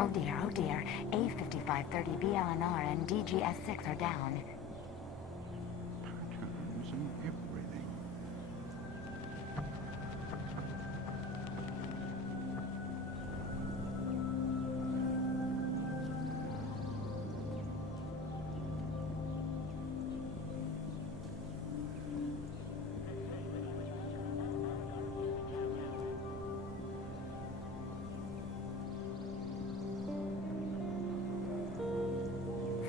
Oh dear, oh dear. A5530 BLNR and DGS-6 are down. Patterns and everything.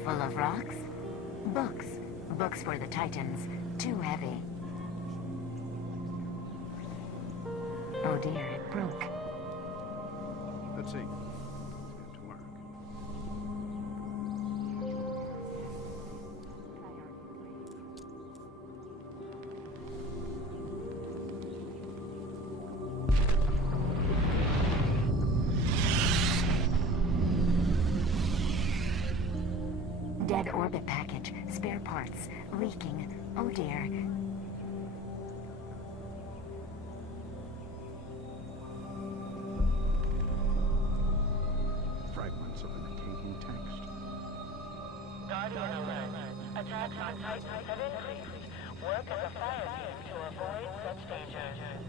Full of rocks? Books. Books for the Titans. Too heavy. Oh dear, it broke. Let's see. Get to work. Dead orbit package. Spare parts. Leaking. Oh dear. Fragments of imitating text. Guardian alert. Attacks on Titans have increased. Work as a fire team to avoid such dangers.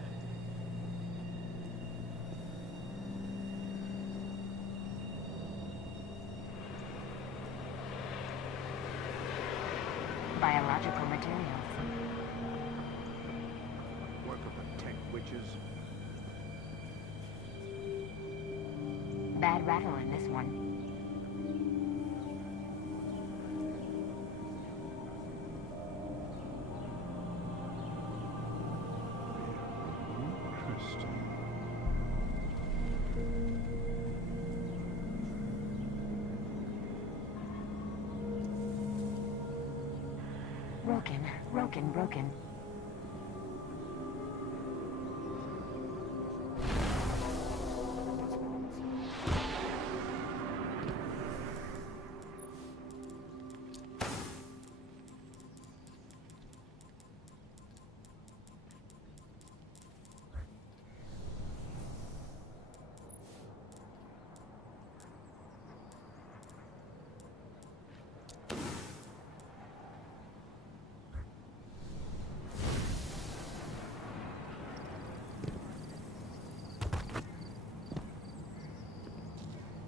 Biological materials. Work of the tech witches. Bad rattle in this one. Interesting. Broken.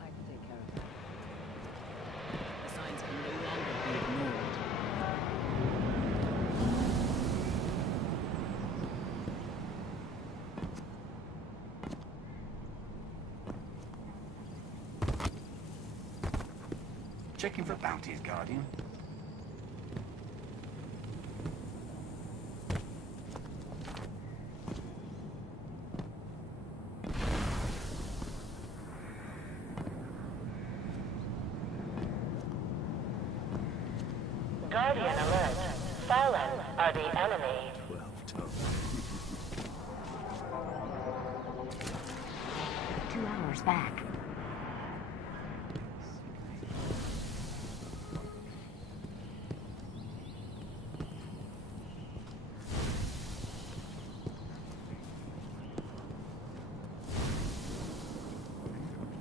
I can take care of that. The signs can no longer be ignored. Checking for bounties, Guardian. Guardian alert. Fallen are the enemy. 12 tons. 2 hours back.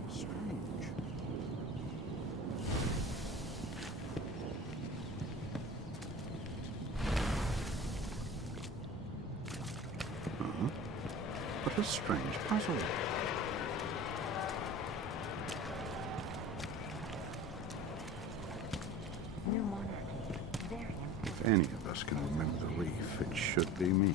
Strange. What a strange puzzle. New monarchy. Very important. If any of us can remember the reef, it should be me.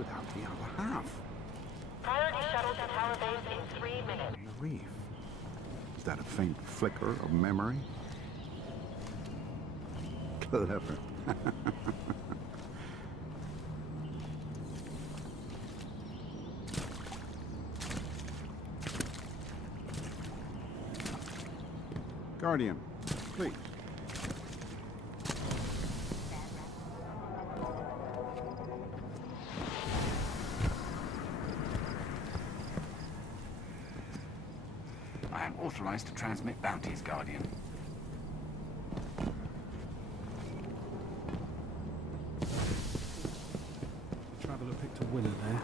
without the other half. Priority shuttle to Tower Base in 3 minutes. The reef. Is that a faint flicker of memory? Clever. Guardian, please. I am authorized to transmit bounties, Guardian. Traveller picked a winner there.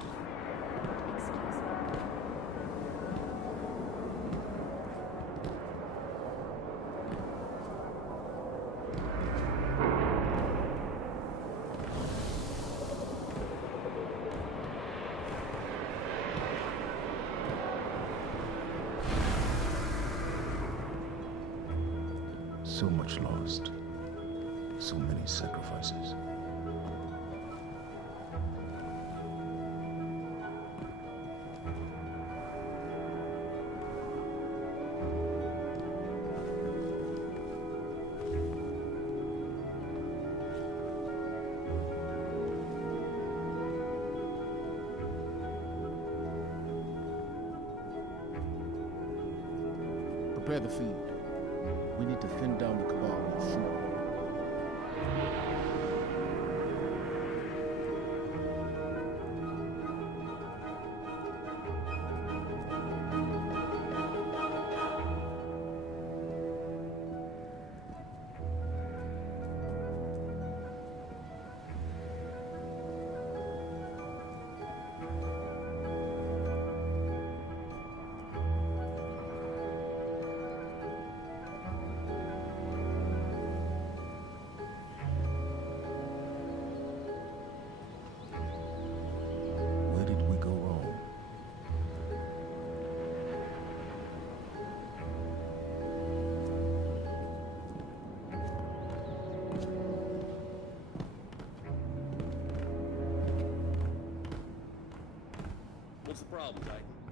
So much lost. So many sacrifices. Prepare the feed. We need to thin down the cabal with food. Where did we go wrong? What's the problem, Titan?